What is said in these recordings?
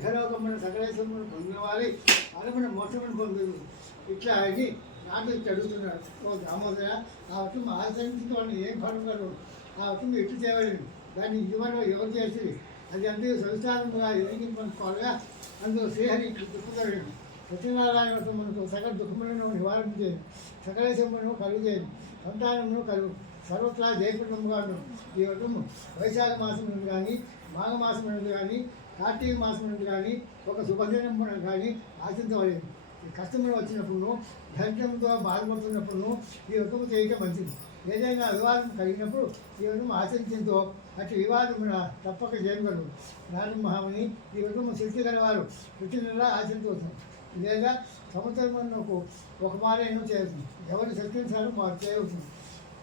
ఇహలోకమైన సకలేశ్వరమును పొందినవారి అలమైన మోక్షమును పొందుదు. ఇట్లా అని నాకు అడుగుతున్నాడు. ఓ దామోదర, ఆ వస్తువు ఆచరించిన వాళ్ళు ఏం పడుతున్నారు? ఆ వస్తువు ఎట్లు చేయబడింది, దాన్ని ఇదివరకు ఎవరు చేసింది, అది అందరూ సంస్థానంగా ఎదిగించుకోవాలిగా. అందులో శ్రీహరి దుఃఖపడలేదు. సత్యనారాయణ మనకు సకల దుఃఖములను నివారించేది, సకలేశమును కలుగు చేయదు, సంతానమును కలుగు, సర్వత్రా జయపూర్ణముగాను. ఈ వ్రతము వైశాఖ మాసం నుండి కానీ, మాఘమాసం నుండి కానీ, కార్తీక మాసం నుండి కానీ, ఒక శుభదినం కానీ ఆశించవలేదు. ఈ కష్టములు వచ్చినప్పుడు, దరిద్రంతో బాధపడుతున్నప్పుడు ఈ వ్రతము చేయటం మంచిది. ఏదైనా వివాదం కలిగినప్పుడు ఈ వ్రతం ఆచరించడంతో అటు వివాదమున తప్పక చేయగలరు. నారాయణ మహాముని ఈ వ్రతము శక్తి గలవారు ప్రతి నెల ఆచరించవచ్చు, లేదా సంవత్సరమునకు ఒక మారైనా చేయవచ్చు. ఎవరు శక్తించాలో వారు చేయవచ్చు.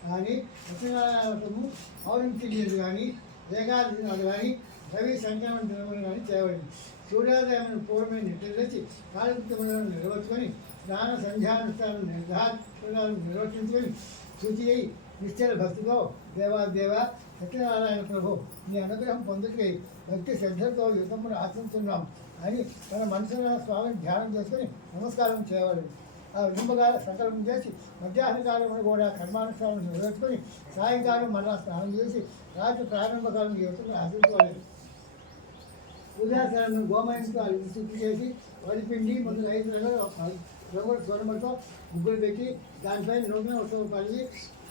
కానీ సత్యనారాయణ వ్రతము పౌర్ణమి తెలియదు కానీ, ఏకాదశి దినాలు కానీ, రవి సంక్రమణ దినములు కానీ చేయబడింది. సూర్యోదయమైన పూర్వమైన నిద్రలేచి కాలకృత్యములను నిర్వర్చుకొని స్నాన సంధ్యానుష్ఠానం నిర్ధారణను నిర్వర్తించుకొని శుచి అయి నిశ్చల భక్తితో దేవాదేవ సత్యనారాయణ ప్రభు నీ అనుగ్రహం పొందుకై భక్తి శ్రద్ధలతో యుద్ధమును ఆచరిస్తున్నాం అని తన మనసులో స్వామిని ధ్యానం చేసుకొని నమస్కారం చేయవాలి. ఆ విధంగా సంకల్పం చేసి మధ్యాహ్న కాలంలో కూడా కర్మానుష్ఠానం నిర్వహించుకొని సాయంకాలం మళ్ళా స్నానం చేసి రాత్రి ప్రారంభ కాలం యువతను ఆచరించుకోవాలి. పూజాస్థానం గోమయంతో శుద్ధి చేసి వడిపిండి ముందు 5 రంగుల స్వర్ణములతో ముగ్గులు పెట్టి దానిపైన నూనె ఉత్సవం కలిగి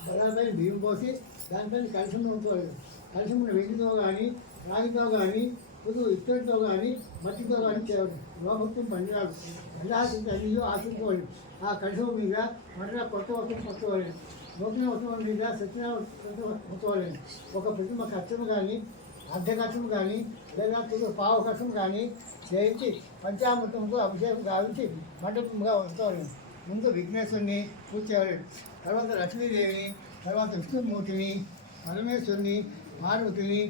బలాపైన బియ్యం పోసి దానిపైన కలశం ఉంచుకోలేదు. కలశమును వెండితో కానీ, రాగితో కానీ, పుదు ఇత్తడితో కానీ, మట్టితో కానీ చేయవచ్చు. లోభక్తం పండిరాలు ఎల్లాసింటి అన్నియో ఆశించుకోవాలి. ఆ కలశం మీద మరలా కొత్త వస్తువు పొత్తవాలి. నూతన వస్తువుల మీద సత్యనారాయణ పొత్తవాలి. ఒక ప్రతిమ కష్టం కానీ, అర్ధ కష్టం కానీ, లేదా పావు కష్టం కానీ చేయించి పంచామృతంతో అభిషేకం గావించి మండపంగా వస్తారు. ముందు విఘ్నేశ్వరుని పూజ చేయాలి. తర్వాత లక్ష్మీదేవిని, తర్వాత విష్ణుమూర్తిని, పరమేశ్వరుని, పార్వతిని,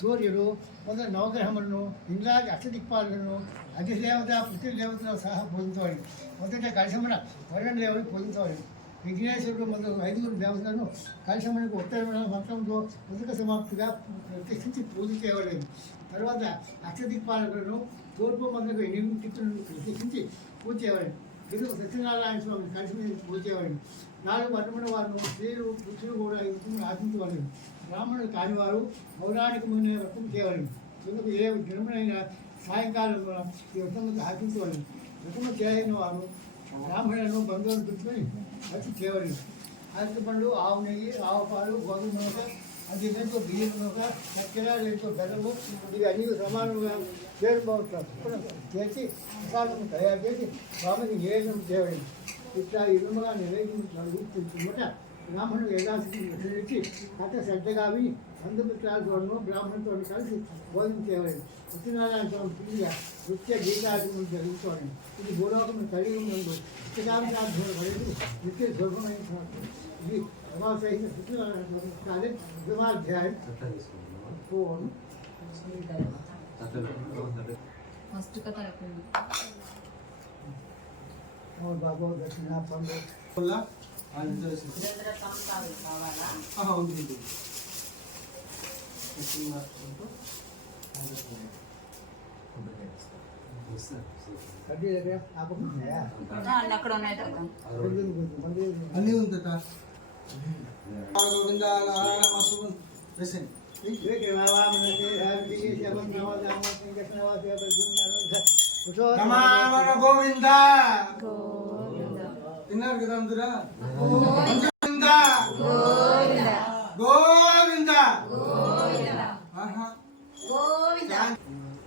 సూర్యుడు మొదటి నవగ్రహములను, ఇంద్రాది అష్టదిక్పాలను, అధిదేవత పితృదేవతతో సహా పూజించవాలి. మొదట కలశమున వరుణ దేవుడిని పూజించవాలి. విఘ్నేశ్వరుడు మొదలు 5 దేవతలను కలశమునకు ఉత్తరమైన మంత్రంతో ఉదక సమాప్తిగా ప్రతిష్ఠించి పూజ చేయవలేదు. తర్వాత అష్టదిక్పాలకులను తూర్పు మొదలకు 8 దిక్కులను ప్రతిష్ఠించి పూజ చేయవలేదు. ఇది సత్యనారాయణ స్వామి కలిసి మీద పూజ చేయవలేదు. 4 వర్ణముల వారు స్త్రీలు పురుషులు కూడా ఈ వృత్తిని ఆశించవలేదు. బ్రాహ్మణులు కానివారు పౌరాణికమైన వ్రతం చేయవలేదు. ఎందుకు ఏ దినమునైనా సాయంకాలం ఈ వ్రతమును ఆశించవలేదు. వ్రతము చేయని వారు బ్రాహ్మణులను బంధువులను పెట్టుకొని వచ్చి చేయవలేదు. అరటి పండు, ఆవు నెయ్యి, ఆవు పాలు, గోధుమ నూక, అది లేకో బియ్యం నూక, చక్కెర లేకో బెల్లము, ఇవి అన్ని సమానంగా చేరుకోవచ్చు చేసి ప్రసాదం తయారు చేసి స్వామికి నివేదనం చేయబడింది. ఇట్లా ఇరుముగా నివేదించుకుంట బ్రాహ్మణుడు యథాశక్తి విసరించి కథ శ్రద్ధగా విని బంధుమిత్రాలతోనూ బ్రాహ్మణులతో కలిసి భోజనం చేయబడింది. సత్యనారాయణ స్వామి ప్రియ నృత్య గీతాదిములు జరుగుకోండి. ఇది భూలోకం కలిగి ఉన్నందు నిత్యకాంతాధ్వర్యం పడేది నిత్య శుభమైన ఇది సహిత సత్యనారాయణ స్వామి ప్రథమాధ్యాయం పూర్వం ఫస్ట్ కథ బాబు దక్షిణ పండు అక్కడ ఉన్నాయి అన్నీ ఉంది గోవింద తిన్నారు కదా అందరా గోవింద గోవింద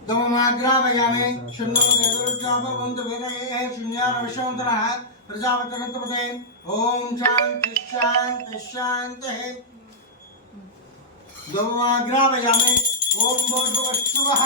దమమాగ్రావయామి శున్నో దేవరుద్రాభవంతు వేదయే శూన్యాన విశ్వంతరః ప్రజాపతిరంతపదే ఓం శాంతి శాంతి శాంతి దమమాగ్రావయామి ఓం భూర్భువః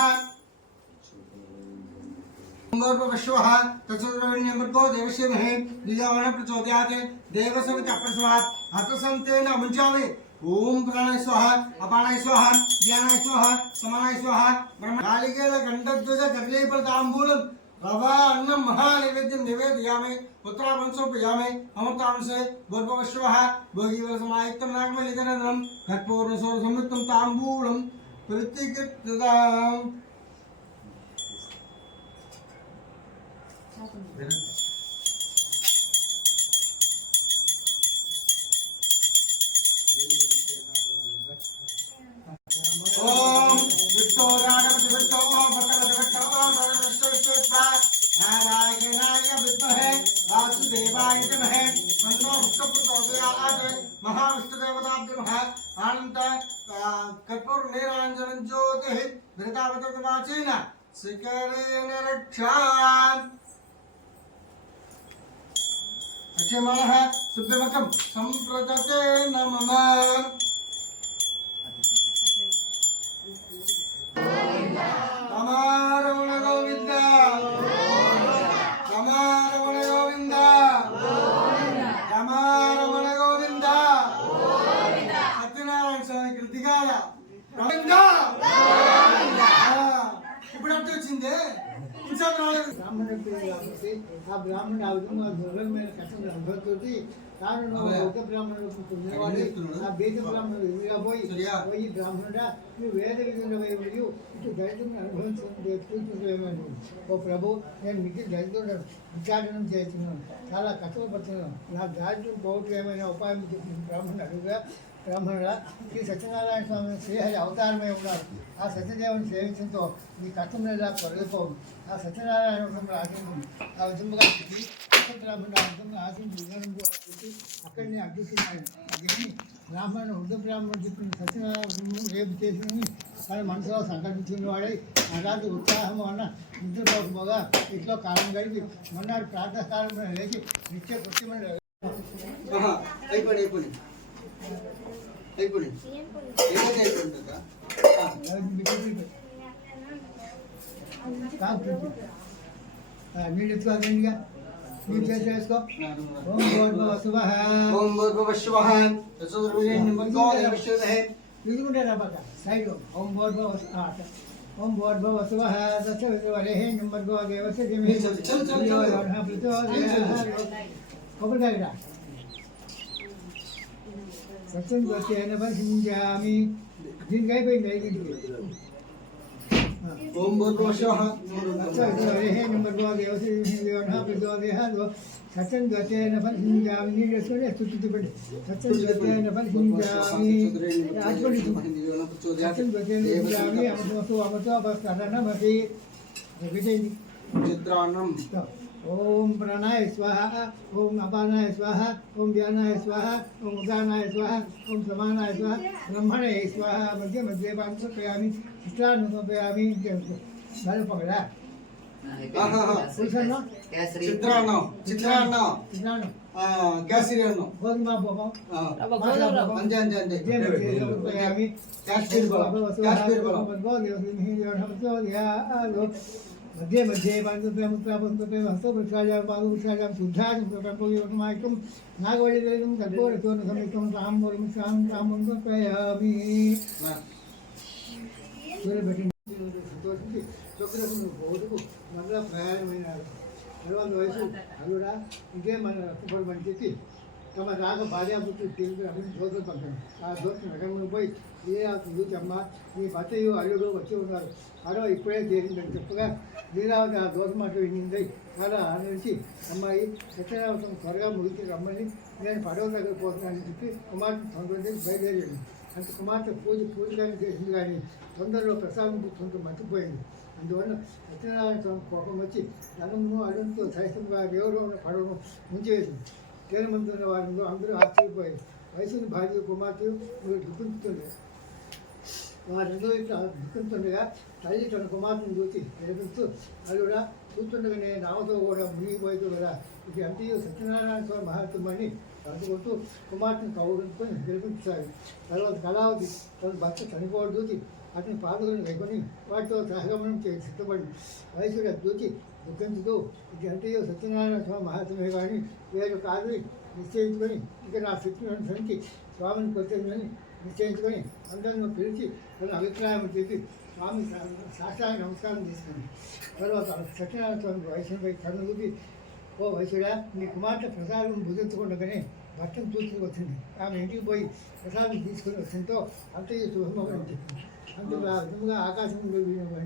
भूर्भुवस्वः तत्सवितुर्वरेण्यं देवस्य महे द्विजावनं प्रचोदयात् देवसवितः प्रसवात् हतसन्तेन मुञ्चामि ओम प्राणाय स्वाहा अपानाय स्वाहा ज्ञानाय स्वाहा समानाय स्वाहा ब्रह्मकालिकेन गण्डध्वज कदलीफलताम्बूलं रवा अन्नं महानैवेद्यं निवेदयामि उत्तरावंशोपयामि अमृतांशे भूर्भुवस्वः भोगीवलसमायुक्तं नागमलिकनन्दनं कर्पूरसौरसंयुक्तं ताम्बूलं प्रत्येकदाम् ओम विष्णु राणम विष्णु ओम भक्तवत विष्णु ओम विष्णु नारायणाय विद्महे वासुदेवाय धीमहि तन्नो विष्णु प्रचोदयात् महाविष्णुदेवताभ्यो नमः आनन्द कर्पूर निराञ्जनं ज्योतिः धृतावतवाचेन शिखरेण रक्षान् अक्षयमाणः शुद्धमकं सम्प्रदते नमः रमण गोविंद रमण गोविंद रमण गोविंद सत्यनारायण स्वामी कृतिकाय गोविंद ఇప్పుడు అంటే వచ్చింది బ్రాహ్మణుడు కాబట్టి ఆ బ్రాహ్మణుడు ఆ విధంగా దుర్గమైన కష్టం అనుభవించి తాను ఒక బ్రాహ్మణుడు పుణ్యవాడి ఆ బీజ బ్రాహ్మణుడు ఎదురుగా పోయి బ్రాహ్మణుడా నువ్వు వేద విధంగా మరియు ఇటు దళితులను అనుభవించుకుంటూ ఓ ప్రభు నేను మీకు దళితుడు విచారణం చేస్తున్నాను చాలా కష్టపడుతున్నాను నా దారిద్ర్యం పోవటం ఏమైనా ఉపాయం చెప్పిన బ్రాహ్మణుడు అడుగుగా బ్రాహ్మణుడా శ్రీ సత్యనారాయణ స్వామి శ్రీహరి అవతారమై ఉన్నారు ఆ సత్యదేవుని సేవించడంతో నీ కష్టంలో తొలగిపోవు ఆ సత్యనారాయణ వ్రతంలో ఆచరించింది ఆ విధముగా బ్రాహ్మణుడు ఆ విధంగా ఆచరించి అక్కడిని అడ్డుస్తున్నాడు అదేమి బ్రాహ్మణుడు వృద్ధ బ్రాహ్మణుడు చెప్పిన సత్యనారాయణ రేపు చేసి తన మనసులో సంకల్పించిన వాడై అలాంటి ఉత్సాహం వలన నిద్రపోకపోగా ఇంట్లో కాలం గడిపి మొన్నటి ప్రాతకాలంలో లేచి నిత్య కృత్యమైన నీళ్ళు ఎత్తుకోగా నీళ్ళు చేసుకో ओम भूर्भुवः स्वः तत्सवितुर्वरेण्यं తీసుకుంటారా బాగా సైడ్ ఓం భోర్భవ స్వః తత్సవితుర్వరేణ్యం భర్గో దేవస్య ధీమహి ధియో యో నః ప్రచోదయాత్ కొబ్బరికాయరా సత్యం గోచేన వహించామి దీనికి అయిపోయింది ఐదింటికి ओम भूर्भुवः स्वः తత్సవితుర్వరేణ్యం భర్గో దేవస్య ధీమహి ధియో నః ప్రచోదయాత్ సత్యం గతేన ఫలించామి నీళ్ళు వేసుకొని స్థుతిపడి సత్యం గతేన ఫలించామి సత్యం గతేన ఫలించామి అమృతమస్తు అమృతో అపస్కరణమసి విజయంతి चित्रान्नम ఓం ప్రాణాయ స్వాహ ఓం అపానాయ స్వాహ ఓం వ్యానాయ స్వాహ ఓం ఉదానాయ స్వాహ ఓం సమానాయ స్వాహ బ్రహ్మణే స్వాహ మధ్య మధ్య పాంచయామి చిత్రాన్ని దాని పగడా चित्रान्नम चित्रान्नम చిత్రాన్ని केसरी अन्नम గోధుమ బాబా अंजे अंजे अंजे పగయామి काश्मीर बला काश्मीर बला मध्ये मध्ये हस्तवृक्षायां शुद्धां नागवळिं कर्पूरतोन समितं रामवरं रामपयामि సంతోషించి చొక్కలకు బోధకు మళ్ళా ప్రయాణమైనాడు 20 వయసు అల్లుడా ఇంకే మన రక్తపడమని చెప్పి తమ రాగ భార్యాపుత్రులు తిరిగి అభివృద్ధి జోతులు పంపాను ఆ జోతులు నగరంలో పోయి అమ్మ నీ భర్తయు అల్లుడు వచ్చి ఉన్నారు అడవ ఇప్పుడే చేసిందని చెప్పగా లీలావతి ఆ దోష మాట వినింది చాలా ఆనందించి అమ్మాయి సత్యనారాయణ త్వరగా ముగిసి రమ్మని నేను పడవ దగ్గర పోతున్నానని చెప్పి కుమార్తె తొందరగా బయలుదేరాడు అంత కుమార్తె పూజగానే చేసింది కానీ తొందరలో ప్రసాదం కొంత మర్చిపోయింది అందువల్ల సత్యనారాయణ స్వామి కోపం వచ్చి ధనమును అల్లుతో సహితంగా దేవుడు ఉన్న పడవను ముంచివేసింది తేనమంది ఉన్న వారిలో అందరూ ఆశ్చర్యపోయారు వయసుని భార్య కుమార్తె దుఃఖించుతుంది వారిలో ఇట్లా దుఃఖిస్తుండగా తల్లి తన కుమార్తెను చూసి గెలిపిస్తూ అల్లుడా చూస్తుండగానే నామతో కూడా మునిగిపోయేది కదా ఇది అంతయు సత్యనారాయణ స్వామి మహాత్మని అందుకుంటూ కుమార్తెను కౌగులుకొని గెలిపించారు తర్వాత కళావతి తన భర్త చనిపోవడం చూసి అతని పాదులను లేకొని వాటితో సహగమనం చేసి సిద్ధపడి వయసుడు చూచి దుఃఖించుతూ ఇది అంతయు సత్యనారాయణ స్వామి మహాత్మే కానీ వేరు కాదు నిశ్చయించుకొని ఇక నా శక్తిని అనుసరించి స్వామిని కొట్టేదని నిశ్చయించుకొని అందరిని పిలిచి తన అభిప్రాయం చెప్పి స్వామి సాష్టాంగ నమస్కారం చేసుకుంది తర్వాత సత్యనారాయణ స్వామి వయసుపై కన్ను చూపి ఓ వయసుడా నీ కుమార్తె ప్రసాదం భుజించుకుండగానే భర్తను చూసుకుని వచ్చింది ఆమె ఇంటికి పోయి ప్రసాదం తీసుకుని వచ్చిందో అంతయ్య శుభమని చెప్పింది అందుకు ఆ విధంగా ఆకాశంలో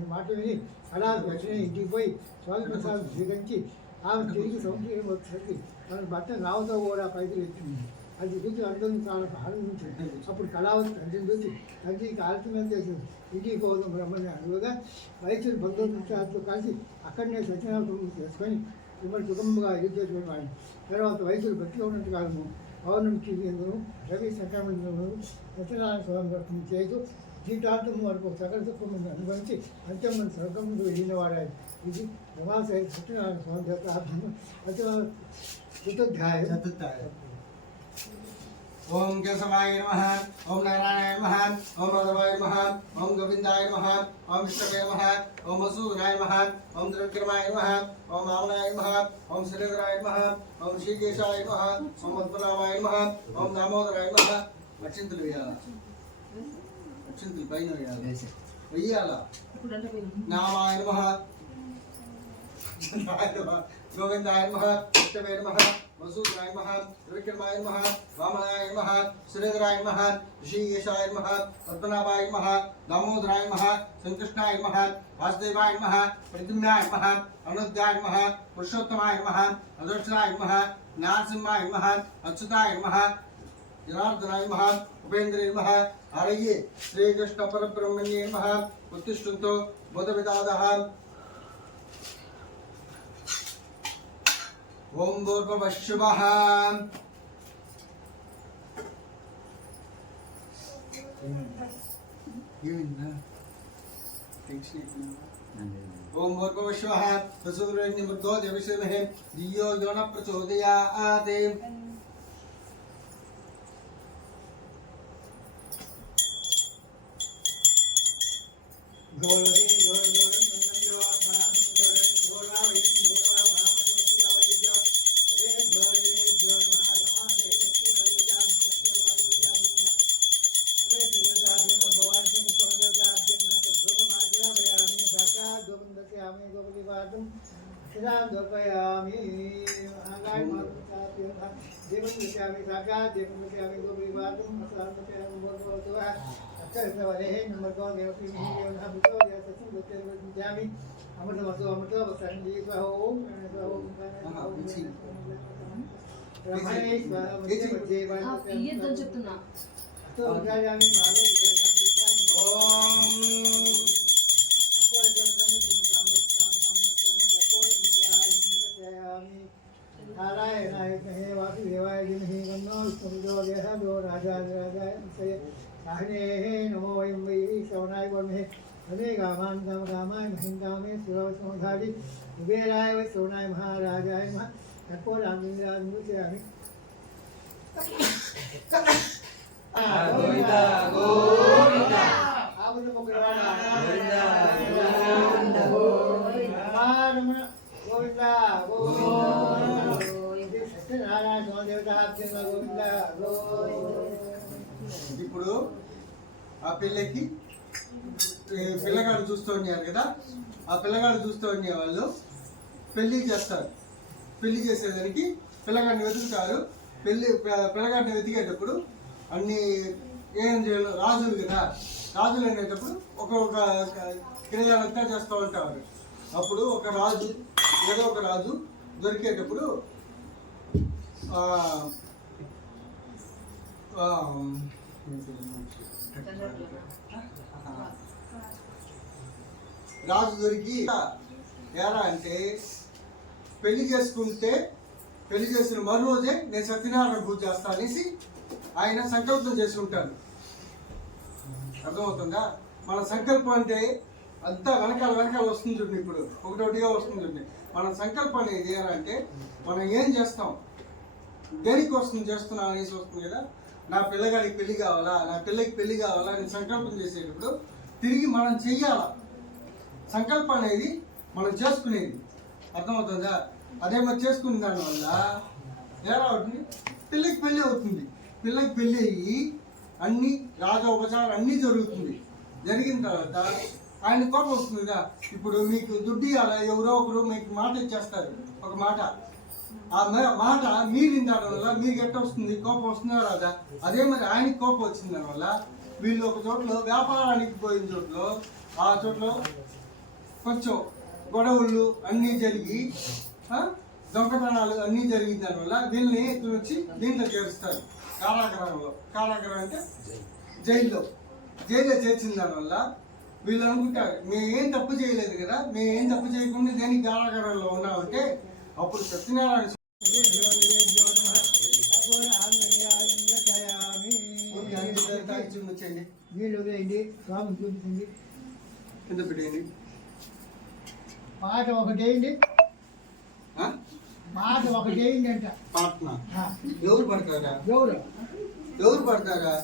మాట విని అలా వచ్చిన ఇంటికి పోయి స్వామి ప్రసాదం స్వీకరించి ఆమె తిరిగి సౌందర్యం వచ్చేసరికి మన భర్త నావతో కూడా పైకి ఎత్తింది. అది చూసి అందరినీ చాలా ఆనందించింది. అప్పుడు కళావతి తండ్రిని చూసి తండ్రికి ఆలోచన చేసింది. ఇంటికి పోదాం బ్రహ్మని అడుగుగా వైద్యులు బంధువులతో కలిసి అక్కడనే సత్యనారాయణ చేసుకొని ఉమ్మడి కుటుంబంగా ఎదుర్కొని వాడిని. తర్వాత వైద్యులు భక్తిగా ఉన్నట్టు కాలము పౌర్ణమికి రవి సంక్రమణంలో సత్యనారాయణ స్వామి వ్రతం చేస్తూ జీవితాంతం వరకు సకల సుఖమును అనుభవించి అంత్యమైన స్వర్గముకు వెళ్ళిన వాడాయి. ఇది రమాశయ సత్యనారాయణ స్వామి యొక్క సత్యనారాయణ చతుర్థాయ. ఓం కేశవాయ నమః, ఓం నారాయణాయ నమః, ఓం మాధవాయ నమః, ఓం గోవిందాయ నమః, ఓం విష్ణవే నమః, ఓం మసూరాయ నమః, ఓం త్రివిక్రమాయ నమః, ఓం వామనాయ నమః, ఓం శ్రీధరాయ నమః, ఓం శ్రీకేశాయ నమః, ఓం పద్మనాభాయ నమః, ఓం దామోదరాయ నమః. అక్షింతలు వేయాలా? అక్షింతలు పైన వెయ్యాలా? నామాయ నమః, గోవిందాయ నమః, విష్ణవే నమః, మసూరాయ నమః, త్రివిక్రమాయ నమః, వామనాయ నమః, శ్రీధరాయ నమః, ఋషికేశాయ నమః, పద్మనాభాయ నమః, దామోదరాయ నమః, సంకృష్ణాయ నమః, వాసుదేవాయ నమః, ప్రద్యుమ్నాయ నమః, అనుద్యాయ నమః, పురుషోత్తమాయ నమః, అదర్శనాయ నమః, నరసింహాయ నమః, అచ్యుతాయ నమః, జనార్దనాయ నమః, ఉపేంద్రాయ నమః. ఆరయ్యే శ్రీకృష్ణ పరబ్రహ్మణ్యే నమః. ఉత్తిష్టంతో బోధ విదాదః. ఓం భూర్భువః. ఓం భూర్భువః తసూర్యనిమృతో దేవసేమహే ధియో యో న ప్రచోదయాత్. చెప్తున్నా नारायणाय वासुदेवाय धीमहि तन्नो विष्णुः राजाधिराजाय नमो वयं वै श्रवणाय वर्महे हरे कामान् कामकामाय महिन्दामे सुरवसमधारि कुबेराय वै श्रवणाय महाराजाय नमः कर्पूरामिराजमुच्ययामि. गोविन्द गोविन्द आबुद मुकुरवाण गोविन्द गोविन्द गोविन्द ఇప్పుడు ఆ పిల్లకి పిల్లగాడు చూస్తూ ఉన్నారు కదా, ఆ పిల్లగాడు చూస్తూ ఉండే వాళ్ళు పెళ్లి చేస్తారు. పెళ్లి చేసేదానికి పిల్లగాడిని వెతుకుతారు. పిల్లగాడిని వెతికేటప్పుడు అన్ని ఏం చేయాలి, రాజులు కదా, రాజులు అనేటప్పుడు ఒక్కొక్క క్రియలంతా చేస్తూ ఉంటారు. అప్పుడు ఒక రాజు ఏదో ఒక రాజు దొరికేటప్పుడు రాజు దొరికి ఎలా అంటే పెళ్లి చేసుకుంటే పెళ్లి చేసిన మరో రోజే నేను సత్యనారాయణ పూజ చేస్తా అనేసి ఆయన సంకల్పం చేసుకుంటాడు. అర్థమవుతుందా? మన సంకల్పం అంటే అంతా వెనకాల వస్తుంది చూడండి. ఇప్పుడు ఒకటోటిగా వస్తుంది చూడండి. మన సంకల్పం అనేది ఎలా అంటే మనం ఏం చేస్తాం, దేనికి వస్తుంది చేస్తున్నాం అనేసి వస్తుంది కదా. నా పిల్లగాడికి పెళ్లి కావాలా, నా పిల్లకి పెళ్లి కావాలా అని సంకల్పం చేసేటప్పుడు తిరిగి మనం చెయ్యాలా. సంకల్పం అనేది మనం చేసుకునేది. అర్థమవుతుందా? అదే మరి చేసుకునే దానివల్ల ఎలా అవుతుంది, పిల్లకి పెళ్ళి అవుతుంది. పిల్లకి పెళ్ళి అయ్యి అన్ని రాజోపచారం అన్నీ జరుగుతుంది. జరిగిన తర్వాత ఆయన కోపం వస్తుంది కదా. ఇప్పుడు మీకు దుడ్డు ఇవ్వాలా, ఎవరో ఒకరు మీకు మాట ఇచ్చేస్తారు ఒక మాట. ఆ మాట మీరు వినడం వల్ల మీకు ఎట్ట వస్తుంది, కోపం వస్తుందా రాదా? అదే మరి ఆయనకి కోపం వచ్చిన దానివల్ల వీళ్ళు ఒక చోట్ల వ్యాపారానికి పోయిన చోట్ల ఆ చోట్ల కొంచెం గొడవలు అన్నీ జరిగి దొంగతనాలు అన్నీ జరిగిన దానివల్ల వీళ్ళని ఎత్తులు వచ్చి దీంట్లో చేరుస్తారు. కారాగృహం అంటే జైల్లో చేర్చిన దానివల్ల వీళ్ళు అనుకుంటారు మేము ఏం తప్పు చేయలేదు కదా, మేము ఏం తప్పు చేయకుండా దేనికి కారాగృహంలో ఉన్నామంటే అప్పుడు సత్యనారాయణ చూపించండి, వీళ్ళు వదిలేయండి, స్వామి చూపించండి. కింద పెట్టేయండి. పాట ఒకటి వేయండి, పాట ఒకటి వేయండి అంట. పాట్నా ఎవరు పడతారా? ఎవరు ఎవరు పడతారా?